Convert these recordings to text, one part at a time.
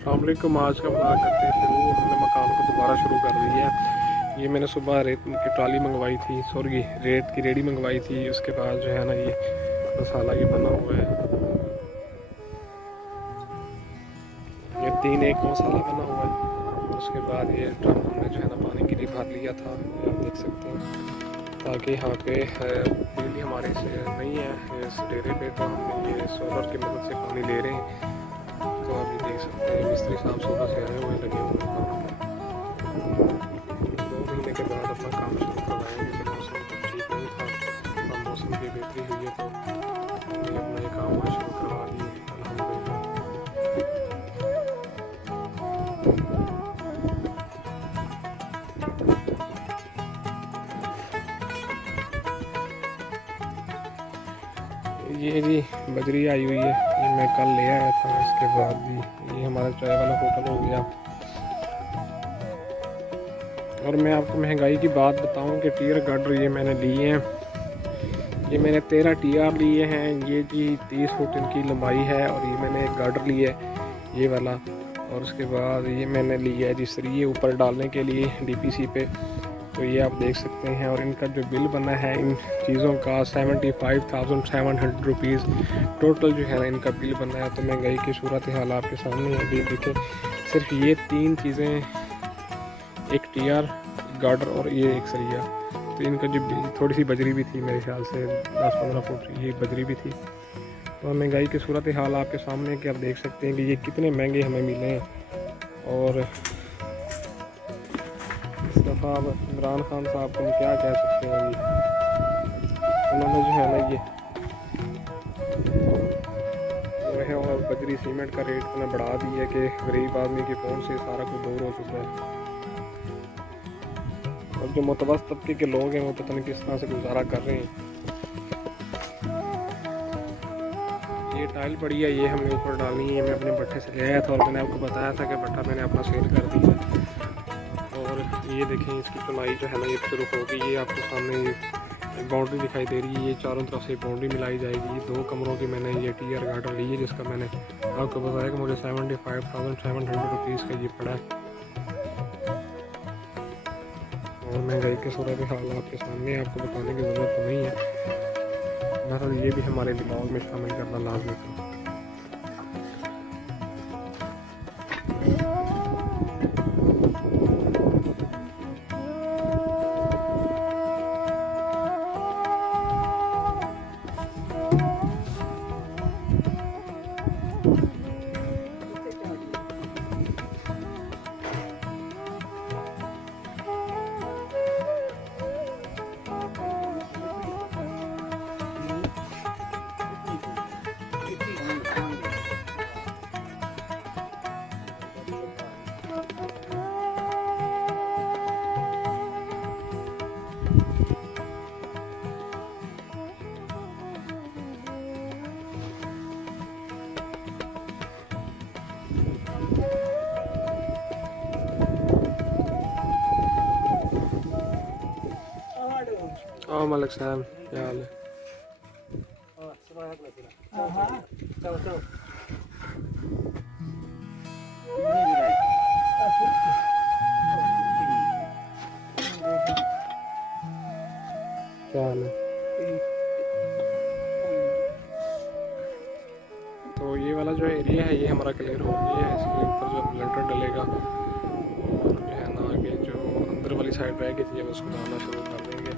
अस्सलामुअलैकुम। आज का ब्लॉग करते हैं शुरू। हमने मकान को दोबारा शुरू कर दिया है। ये मैंने सुबह रेत की ट्राली मंगवाई थी, सॉरी रेत की रेडी मंगवाई थी। उसके बाद जो है ना ये मसाला ये बना हुआ है, ये 3 एक मसाला बना हुआ है। और उसके बाद ये ड्रम हमने जो है ना पानी के लिए भर लिया था, ये आप देख सकते हैं। ताकि यहाँ पे बिजली हमारे से नहीं है इस डेरे पे, तो हम ये सोलर की मदद से पानी ले रहे हैं। तो आप ये देख सकते हैं मिस्त्री साहब सुबह से आए हुए लगे हुए हैं काम पे। 2 महीने के बाद अपना काम शुरू करवाएंगे कि मौसम ठीक नहीं था, अब मौसम की बेहतरी हुई है तो हमने अपना ये काम आज शुरू करवा दिए अल्हम्दुलिल्लाह। ये जी बजरी आई हुई है, ये मैं कल ले आया था। इसके बाद भी ये हमारा चाय वाला होटल हो गया। और मैं आपको महंगाई की बात बताऊं कि टीयर गार्डर ये मैंने लिए हैं, ये मैंने 13 टीआर लिए हैं। ये जी 30 फुट इनकी लंबाई है। और ये मैंने एक गार्डर लिया है ये वाला। और उसके बाद ये मैंने लिया है जिस ये ऊपर डालने के लिए डीपीसी पे, तो ये आप देख सकते हैं। और इनका जो बिल बना है इन चीज़ों का 75,700 रुपीज़ टोटल जो है ना इनका बिल बना है। तो महंगाई की सूरत हाल आपके सामने अभी देखें, सिर्फ ये 3 चीज़ें, एक टीआर, गार्डर और ये एक सरिया। तो इनका जो थोड़ी सी बजरी भी थी, मेरे ख्याल से 10-15 फुट ये बजरी भी थी। तो महंगाई की सूरत हाल आपके सामने कि आप देख सकते हैं कि ये कितने महंगे हमें मिले हैं। और इस दफ़ा इमरान खान साहब को हम क्या कह सकते हैं, ये उन्होंने जो है ना ये वह और बजरी सीमेंट का रेट इतना बढ़ा दिया कि गरीब आदमी के पहुंच से सारा कुछ दूर हो चुका है। और जो मुतवस्सित तबके के लोग हैं वो पता नहीं किस तरह से गुजारा कर रहे हैं। ये टाइल पड़ी है, ये हमने ऊपर डालनी है। मैं अपने भट्ठे से ले आया था और मैंने आपको बताया था कि भट्ठा मैंने अपना सेल कर दिया। और ये देखें इसकी चुनाई जो है ना ये शुरू होगी। ये आपको सामने ये बाउंड्री दिखाई दे रही है, ये चारों तरफ से बाउंड्री मिलाई जाएगी। ये 2 कमरों की मैंने ये टीआर गार्डर ली है, जिसका मैंने आपको बताया कि मुझे 75,700 रुपीज़ का ये पड़ा है। और महंगाई के सूरत हाल आपके सामने, आपको बताने की ज़रूरत तो नहीं है, मतलब ये भी हमारे दिमाग में शामिल करना लाजमी था। मलिक साहब क्या हाल है? क्या हाल है? तो ये वाला जो एरिया है ये हमारा क्लियर हो गया है। इसके ऊपर जो लेंटर डलेगा और जो है ना आगे जो अंदर वाली साइड रह गई थी अब उसको डालना शुरू कर देंगे।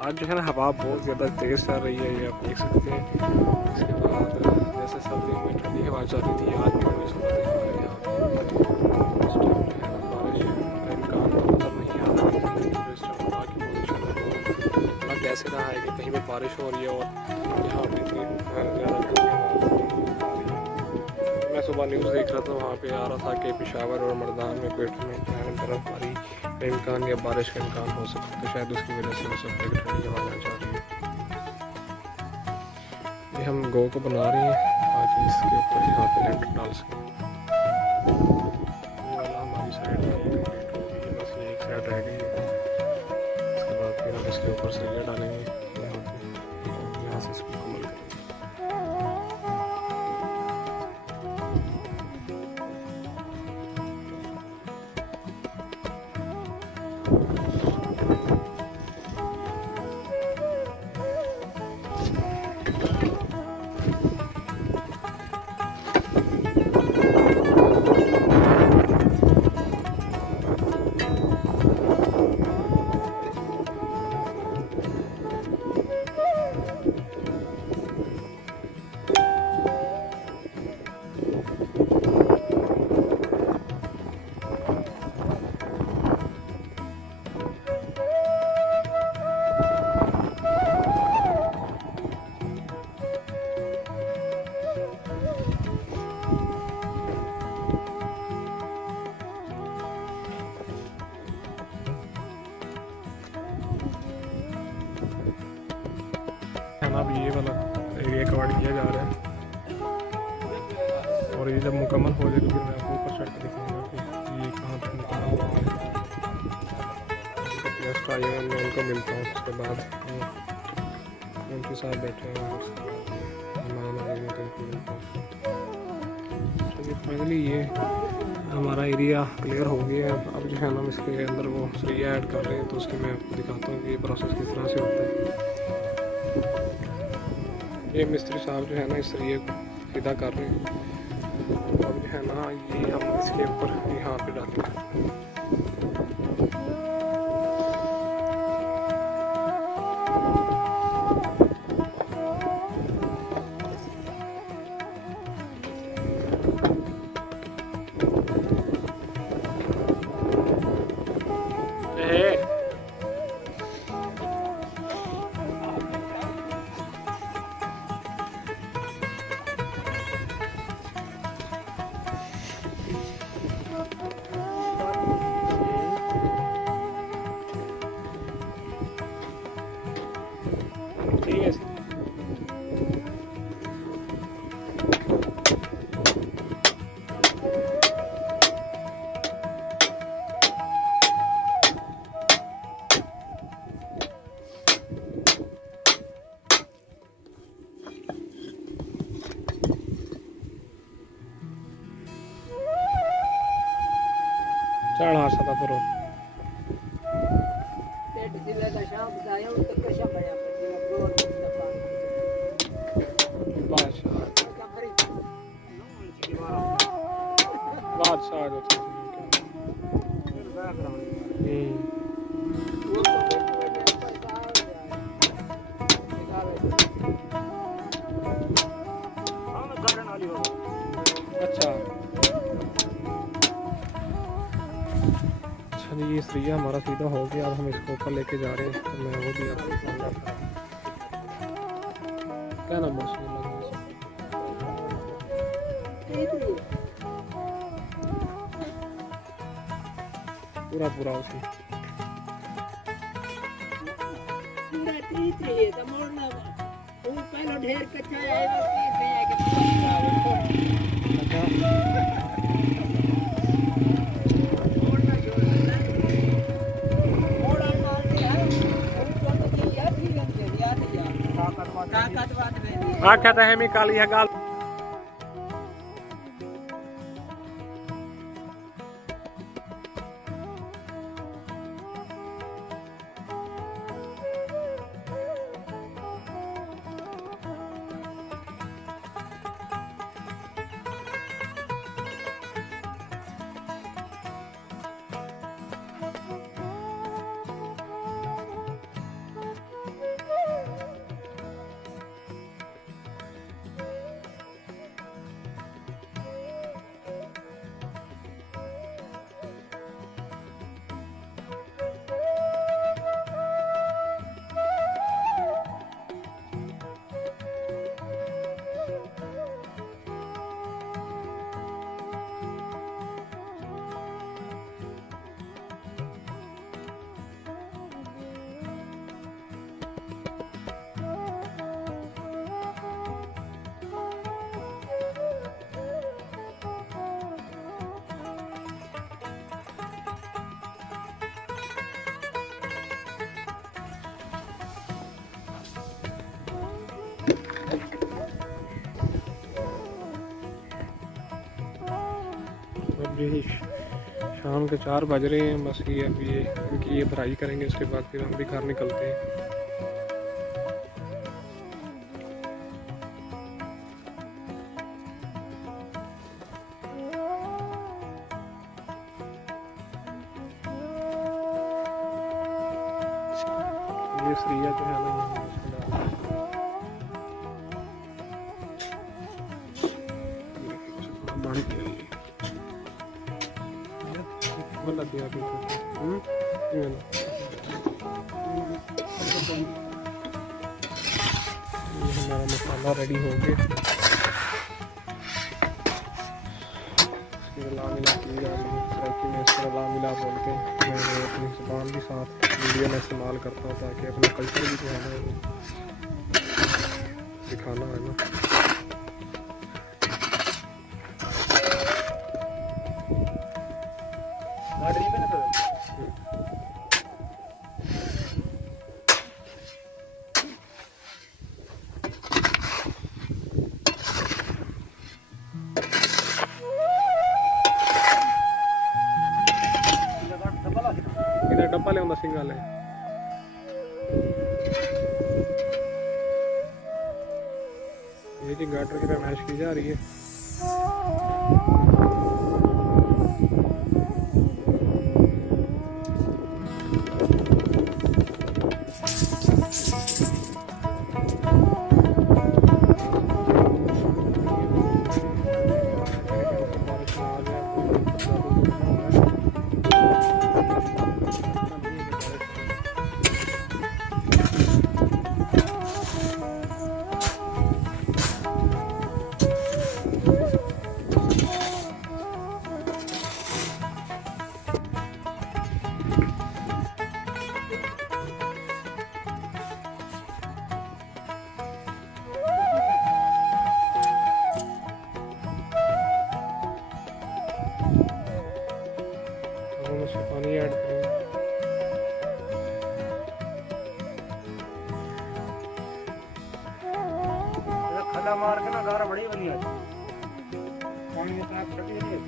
आज जो है ना हवा बहुत ज़्यादा तेज़ चल रही है, ये आप देख सकते हैं। इसके बाद जैसे सर्दियों में ठंडी हवा चल रही थी, आज भी हमें सूरत हाल है यहाँ पे। इस टाइम जो है ना बारिश का इम्कान तो मतलब नहीं आ रहा है, लेकिन जो इस टाइम हवा की पोजीशन है वो अलग ऐसे रहा है कि कहीं पर बारिश हो रही है और यहाँ पर इतनी ज़्यादा ठंडी हवा आ रही है। मैं सुबह न्यूज़ देख रहा था, वहाँ पे आ रहा था कि पेशावर और मर्दान में क्वेटर में बर्फबारी का इम्कान या बारिश का इम्कान हो सकता है, तो शायद उसकी वजह से हो सकता है कि ठंडी हवा आ जा रही है। ये हम गो को बना रहे हैं ताकि इसके ऊपर यहाँ पे लेंटर डाल सकें। ये वाला हमारी साइड कंप्लीट हो गई है, बस ये एक साइड रह गई है। इसके बाद फिर हम इसके ऊपर सरिया डालेंगे यहाँ पे, और यहाँ से इसको मुकम्मल करेंगे। मुकम्मल हो जाएगी फिर मैं आपको ऊपर चढ़ के दिखाऊंगा कि ये कहाँ तक मुकम्मल हो गया। गेस्ट आए हैं, मैं उनको मिलता हूँ, उसके बाद उनके साथ बैठे हैं, मेहमान आए हैं तो उनको मिलता हूँ। चलिए फाइनली ये हमारा एरिया क्लियर हो गया है। अब जो है ना हम इसके अंदर वो सरिया ऐड कर रहे हैं, तो उसके मैं आपको दिखाता हूँ कि ये प्रोसेस किस तरह से होता है। ये मिस्त्री साहब जो है ना इस सरिये को सीधा कर रहे हैं। तो अब जो है ना ये हम इसके ऊपर यहाँ पे डालेंगे। ठीक है। चढ़ा सदा करो बादशाह जो था अच्छा। अच्छा ये सरिया हमारा सीधा हो गया। अब हम इसको ऊपर लेके जा रहे हैं, तो मैं वो भी आपको क्या नाम पूरा पूरा उसी ढेर कच्चा है। आख्या था हेमी काली है गाल अभी शाम के 4 बज रहे हैं। बस ये अभी इनकी ये भराई करेंगे, उसके बाद फिर हम भी घर निकलते हैं। ये सरिया जो है ना वाला दिया ये हमारा मसाला रेडी हो गया। ला मिला की जा रही है, सराइकी में इसको ला मिला बोलते हैं। मैं अपनी ज़ुबान के साथ वीडियो में इस्तेमाल करता हूँ ताकि अपना कल्चर भी जो है ना दिखाना है ना। डब्बा ले सिंगल है। ये जी गाटर की पैमाइश की जा रही है। पानी ऐड करें। खला मार के ना गारा बड़ी बनी है। पानी में ताप छटी नहीं है।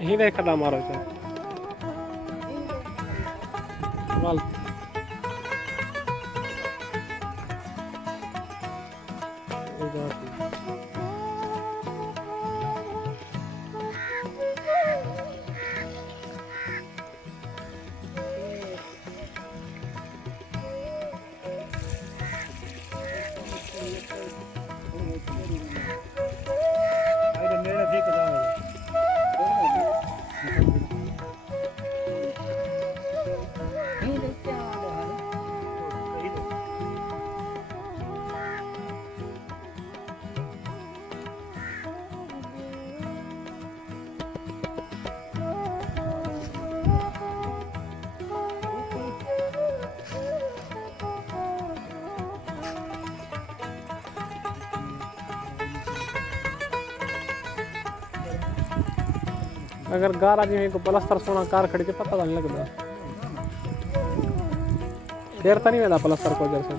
यही देख खला मारो चाहे अगर गारा जी को पलस्तर सोना कार खड़ी के पता नहीं लगता फिर तो नहीं मिला पलस्तर को जैसे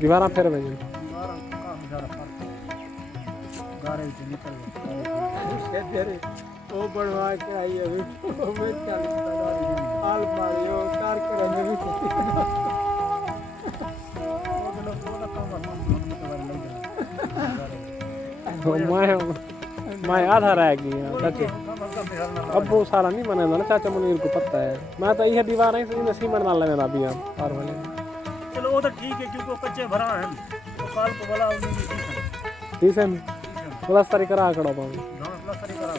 दीवारा फिर भेजे वो बढ़वा के आई अभी मैं 40 हाल मारियो कार करने भी मैं आधा रह गई चाचे अब वो सारा नहीं बने ना चाचा मुनीर को पता है मैं तो यह दीवार है इसलिए सीमेंट ना लेना अभी आप पार वाले चलो वो तो ठीक है क्योंकि कच्चे भरा है तो काल को बोला ठीक है प्लास्टर करा कड़ा पाऊँ प्लास्टर करा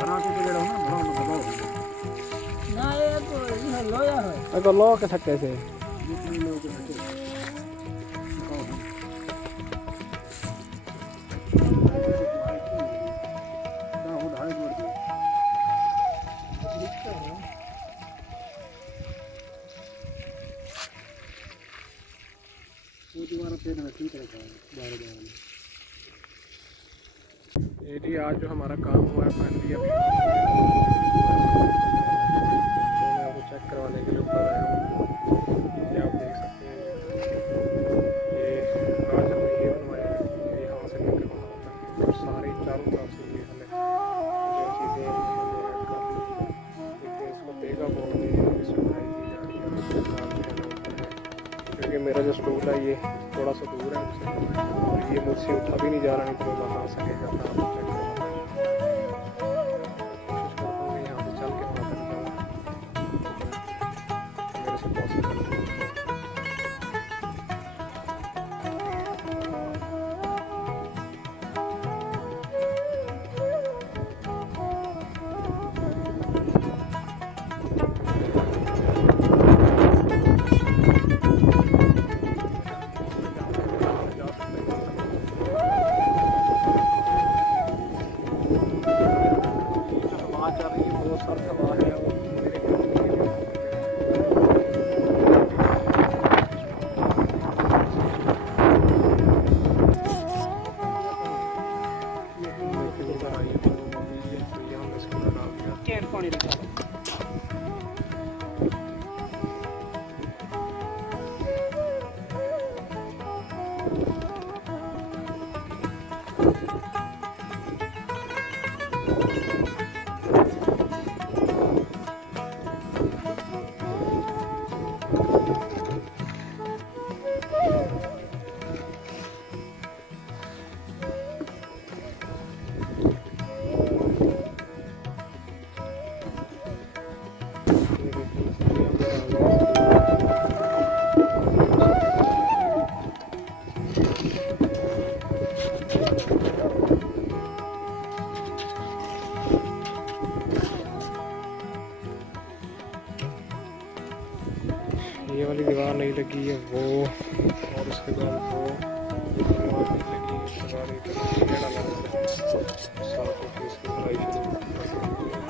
बना के जेड़ा हो ना ये तो लोया है अगर लो के थके से जितने लोग के थके ये जी आज जो हमारा काम हुआ है फाइनली अभी तो मैं आपको चेक करवाने के लिए ऊपर आया हूँ। ये आप देख सकते हैं ये आज हमने ये बनवाया है यहाँ से लेकर वहाँ तक और सारे चारों तरफ से ये हमें जो चीज़ें हमने ऐड कर ली देखिए इसको देगा बोल दी सुविधाई दी जा रही है क्योंकि मेरा जो स्टूल है ये थोड़ा सा दूर है मुझसे और ये मुझसे उठा भी नहीं जा रहा नहीं तो मैं बना सकेगा था चेक करना कोशिश करता हूँ मैं यहाँ से चल के वहाँ तक जाऊँ मेरे से पॉसिबल सर्द हवा है वो मेरे को पानी ये वाली दीवार नहीं लगी है वो, और उसके बाद वो दीवार नहीं लगी, उसके बाद इधर डाला है साफ होकर इसकी ढलाई शुरू कर सकते हैं।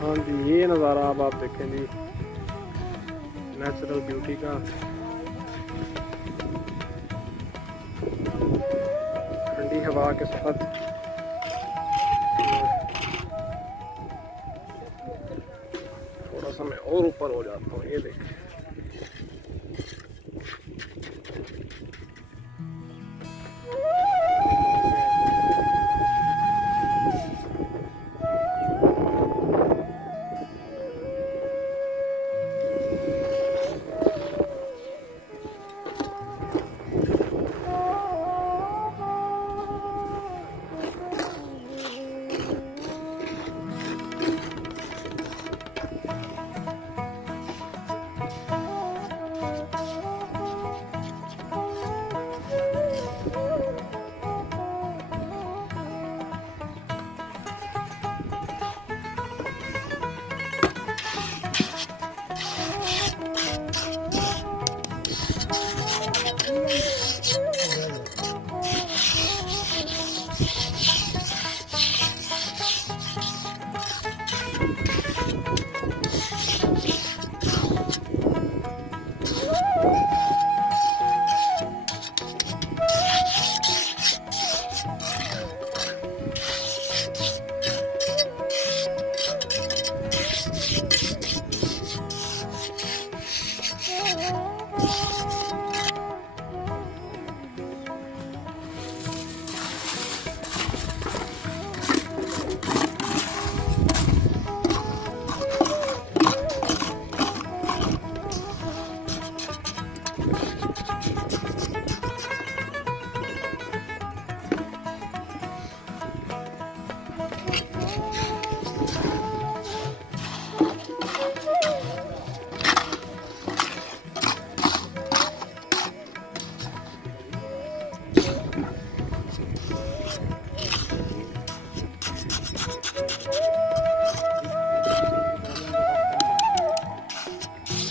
हाँ जी, ये नज़ारा अब आप देखें जी, नेचुरल ब्यूटी का। ठंडी हवा के साथ थोड़ा सा मैं और ऊपर हो जाता हूँ, ये देखें।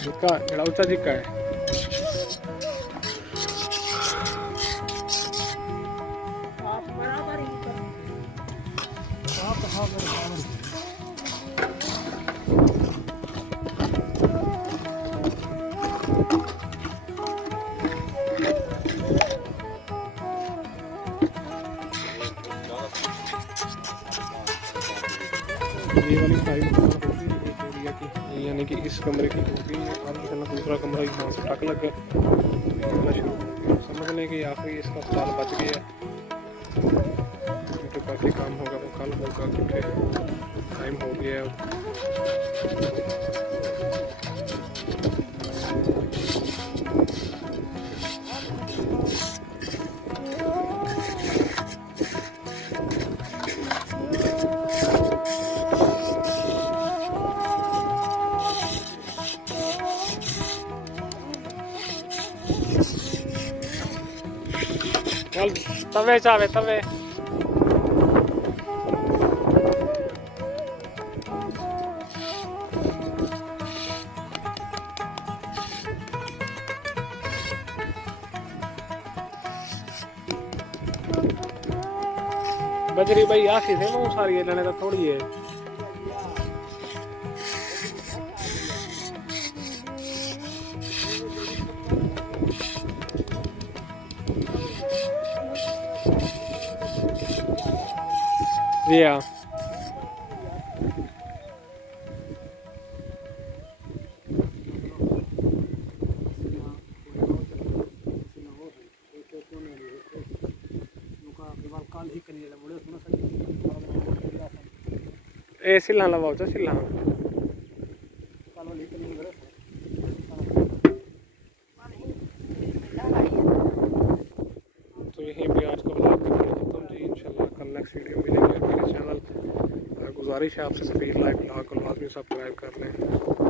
जिक्का ऊंचा जिक्का है। ये वाली साइड होगी एरिया की, यानी कि इस कमरे की होगी। अब जो है ना दूसरा कमरा यहाँ से टक लग गया शुरू हो गया। समझ लें कि आखिरी इसका साल बच गया, क्योंकि बाकी काम होगा वो कल होगा, क्योंकि टाइम हो गया है। चल तवे चावे तवे बजरी भाई आखी से बहुत सारी है, लेने तो थोड़ी है। Yeah. ए सिल्ला लगाओ तो सिल्ला तो यहीं पे आज का ब्लॉग खत्म जी। इंशाल्लाह कल नेक्स्ट वीडियो मिलेंगे। मेरे चैनल गुजारिश है आपसे सभी लाइक ब्लॉग को लाजमी सब्सक्राइब कर लें।